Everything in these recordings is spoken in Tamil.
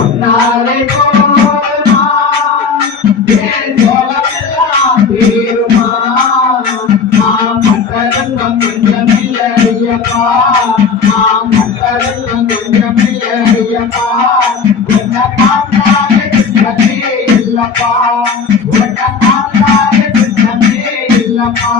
சொன்னாலே போதுமா என் சோழமெல்லாம் தீருமா மற்றதெல்லாம் கொஞ்சமில்லையப்பா மற்றதெல்லாம் கொஞ்சமில்லையப்பா உன்னை பார்த்தாலே துன்பமே இல்லப்பா உன்னை பார்த்தாலே துன்பமே இல்லப்பா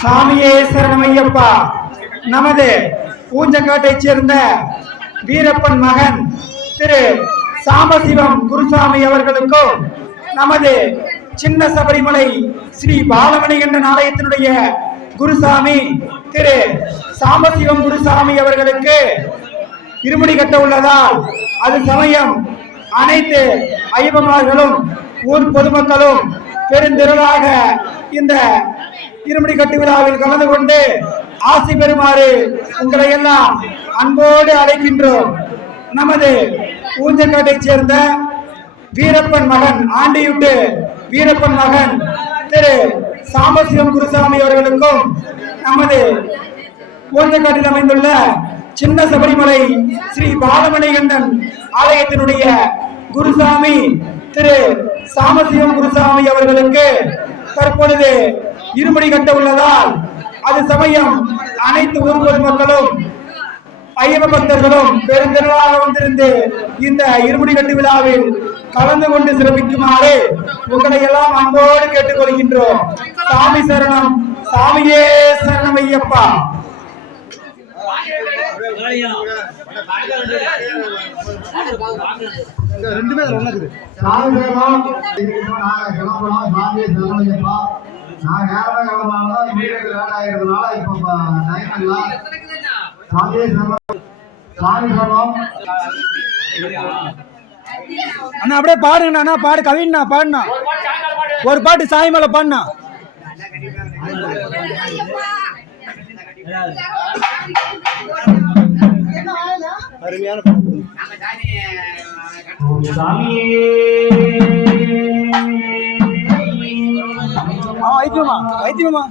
சாமியே சரணமையப்பா. நமது பூஞ்சக்காட்டைச் சேர்ந்த வீரப்பன் மகன் திரு சாம்பசிவம் குருசாமி அவர்களுக்கும் நமது சின்ன சபரிமலை ஸ்ரீ பாலமணிகண்டன் ஆலயத்தினுடைய குருசாமி திரு சாம்பசிவம் குருசாமி அவர்களுக்கு இருமுடி கட்ட உள்ளதால் அது சமயம் அனைத்து ஐயப்பமார்களும் ஊர் பொதுமக்களும் பெருந்திரளாக இந்த இருமுடி கட்டு விழாவில் கலந்து கொண்டு ஆசி பெறுமாறு உங்களை எல்லாம் அன்போடு அழைக்கின்றோம். நமது ஊஞ்சக்காட்டைச் சேர்ந்த வீரப்பன் மகன் ஆண்டியுட்டு வீரப்பன் மகன் திரு சாம்பசிவம் குருசாமி அவர்களுக்கும் நமது ஊஞ்சக்காட்டில் அமைந்துள்ள சின்ன சபரிமலை ஸ்ரீ பாலமணிகண்டன் ஆலயத்தினுடைய குருசாமி திரு சாம்பசிவம் குருசாமி அவர்களுக்கு தற்பொழுது இருமுடி கட்ட உள்ளதால் அது சமயம் அனைத்து ஊர் பொதுமக்களும் ஐயப்ப பக்தர்களும் பெருந்திரளாக வந்திருந்து இந்த இருமுடி கட்டு விழாவில் கலந்து கொண்டு சிறப்பிக்குமாறு உங்களை எல்லாம் அன்போடு கேட்டுக்கொள்கின்றோம். சாமி சரணம். சாமியே சரணம் ஐயப்பா. ரெண்டுமே நான் நேரமாக கிளம்பினால்தான் வீட்டுக்கு லேட் ஆகிறதுனால இப்போ டைம் இல்லை. சாமி சரணம். அண்ணா அப்படியே பாடுங்கண்ணா. அண்ணா பாடு கவிண்ணா பாடுண்ணா. ஒரு பாட்டு சாமி மேல பாடுண்ணா. அருமையான வைத்தியமா வைத்தியமா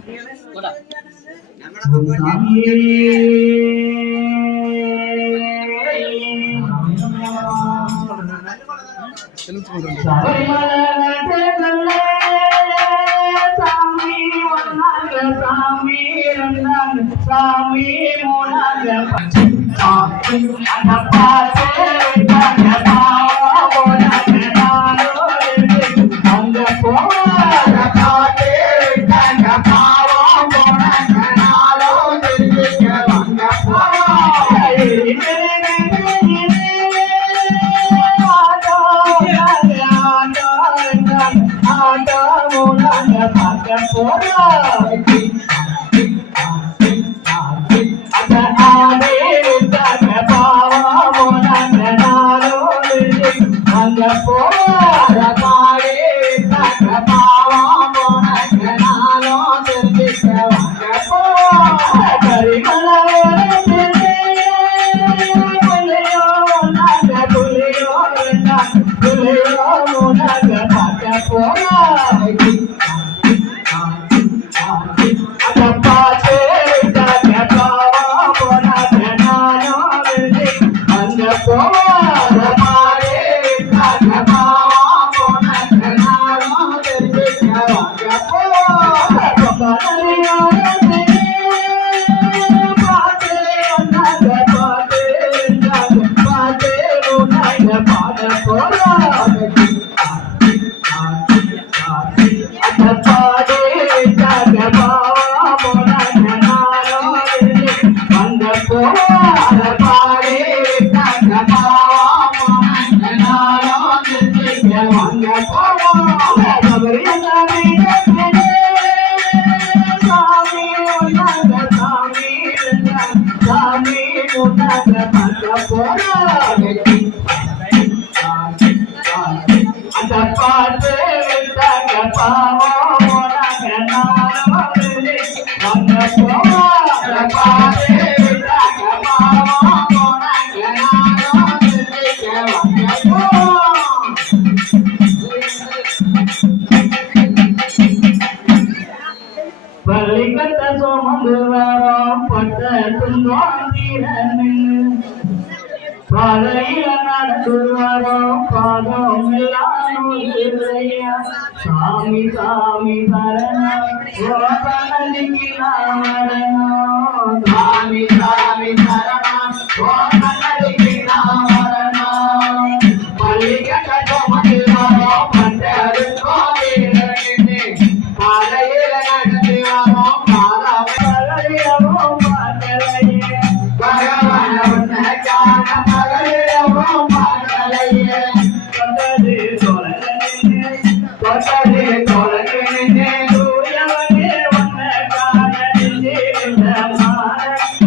பள்ளிக்கட்ட சுமந்து வரோம் பட்ட துன்பம் தீரன்னு பாதையில நடந்து வரோம் பாதம் எல்லாம் சாமி சாமி சரணம் ஓபனதிக்கு நாமரணம் சாமி சாமி சரணம் ஓபனதிக்கு நாமரணம் பள்ளிக்கட்ட சுமந்து வரோம் பட்ட துன்பம் தீரன்னு பாதையில நடந்து வரோம் பாதம் பழகிடவும் பாட்டலையே பகவான உன்னக்கான பகலிடவும் பாட்டலையே தொட்டது தொலைகின்றே தூயவனே உன்னக்கான நெஞ்சிருந்த மான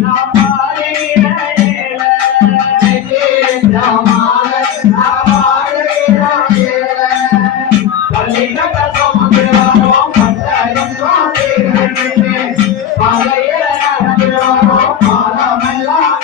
நாம் பாடுகிற ஏல நெஞ்சிருந்த மான நாம் பாடுகிற ஏல பள்ளிக்கட்ட சுமந்து வரோம் பட்டயம் சுவாமிகின்றே பாதையில நடந்து வரோம் பாதமெல்லாம்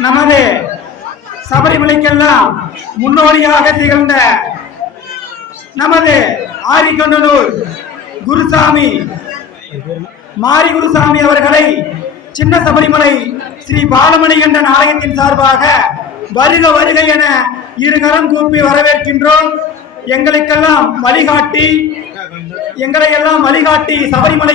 நமது சபரிமலைக்கெல்லாம் முன்னோடியாக திகழ்ந்த நமது ஆரிகொண்டனூர் குருசாமி மாரி குருசாமி அவர்களை சின்ன சபரிமலை ஸ்ரீ பாலமணிகண்டன் ஆலயத்தின் சார்பாக வருக வருக என இருகரம் கூப்பி வரவேற்கின்றோம். எங்களை எல்லாம் வழிகாட்டி சபரிமலை